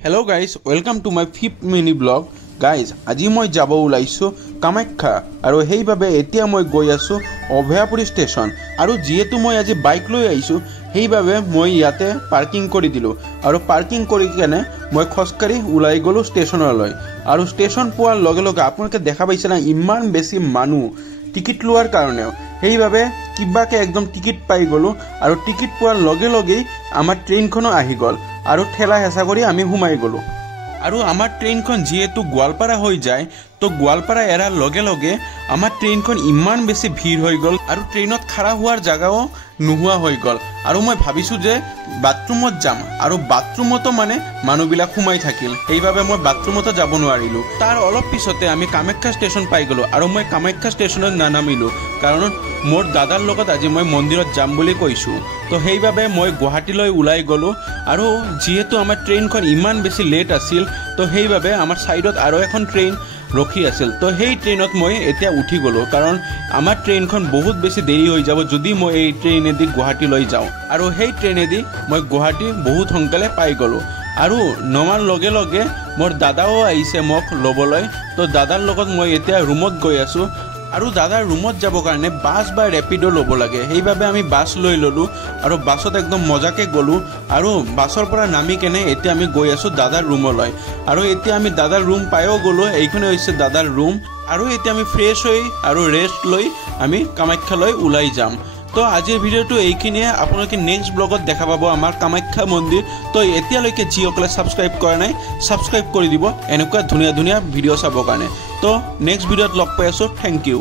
Hello guys, welcome to my 5th mini blog. Guys, আজি মই যাব ওলাইছো কামাখ্যা আৰু সেইভাবে এতিয়া মই গৈ আছো অভয়াপুৰী ষ্টেচন আৰু যেহেতু মই আজি বাইক লৈ আইছো সেইভাবে মই ইয়াতে পাৰ্কিং কৰি দিলো আৰু পাৰ্কিং কৰি কেনে মই খসকাৰি ওলাই গলো ষ্টেচনলৈ আৰু ষ্টেচন পোৱাৰ লগে লগে আপোনালোকে দেখা পাইছে না ইমান বেছি মানুহ টিকিট লোৱাৰ কাৰণে সেইভাবে কিবাকে একদম টিকিট পাই গলো আৰু টিকিট পোৱাৰ লগে লগে আমাৰ ট্ৰেইনখনো আহি গল আৰু ঠেলা হেঁচা কৰি আমি সোমাই গলো আৰু আমাৰ ট্ৰেইনখন যেহেতু গোৱালপাৰা হৈ যায় তো গোৱালপাৰা এৰাৰ লগে লগে আমাৰ ট্ৰেইনখন ইমান বেছি ভিৰ হৈ গল আৰু ট্ৰেইনত খাৰা হোৱাৰ জাগাও নোহোৱা হৈ গল আৰু মই ভাবিছো যে বাথৰুমত যাম আৰু বাথৰুমতো মানে মানুহবিলাক সোমাই থাকিল সেইভাবে মই বাথৰুমতো যাব নোৱাৰিলো তাৰ অলপ পিছতে আমি কামাখ্যা ষ্টেচন পাই গলো আৰু মই কামাখ্যা ষ্টেচনত নানামিলো কাৰণ মোৰ দাদাৰ লগত আজি মই মন্দিৰত যাম বুলি কৈছো তো সেইভাবে মই গুৱাহাটীলৈ ওলাই গলো আৰু যেহেতু আমাৰ ট্ৰেইনখন ইমান বেছি লেট আছিল তো সেইভাবে আমাৰ সাইডত আৰু এখন ট্ৰেইন ৰখি আছিল তো সেই ট্ৰেইনত মই এতিয়া উঠি গলো কাৰণ আমাৰ ট্ৰেইনখন বহুত বেছি দেৰি হৈ যাব যদি মই এই ট্ৰেইনেদি গুৱাহাটীলৈ যাওঁ আৰু সেই ট্ৰেইনেদি মই গুৱাহাটী বহুত সোনকালে পাই গলো আৰু নমাৰ লগে লগে মোৰ দাদাও আহিছে মোক ল'বলৈ তো দাদাৰ লগত মই এতিয়া ৰুমত গৈ আছো আৰু দাদাৰ ৰুমত যাব কাৰণে বাছ বা ৰেপিডো ল'ব লাগে সেইভাবে আমি বাছ লৈ ললো আৰু বাছত একদম মজাকে গলো আৰু বাছৰ পৰা নামি কেনে এতিয়া আমি গৈ আছো দাদাৰ ৰুমলৈ আৰু এতিয়া আমি দাদাৰ ৰুম পায়ও গলো এইখনে হৈছে দাদাৰ ৰুম আৰু এতিয়া আমি ফ্ৰেছ হৈ আৰু ৰেষ্ট লৈ আমি কামাখ্যালৈ ওলাই যাম তো আজিৰ ভিডিওটো এইখিনিয়ে আপোনালোকে নেক্সট ব্লগত দেখা পাব আমাৰ কামাখ্যা মন্দিৰ তো এতিয়ালৈকে যিসকলে সাবস্ক্ৰাইব কৰা নাই সাবস্ক্ৰাইব কৰি দিব এনেকুৱা ধুনীয়া ধুনীয়া ভিডিও চাবৰ কাৰণে তো নেক্সট ভিডিওত লগ পাই আছো থ্যাংক ইউ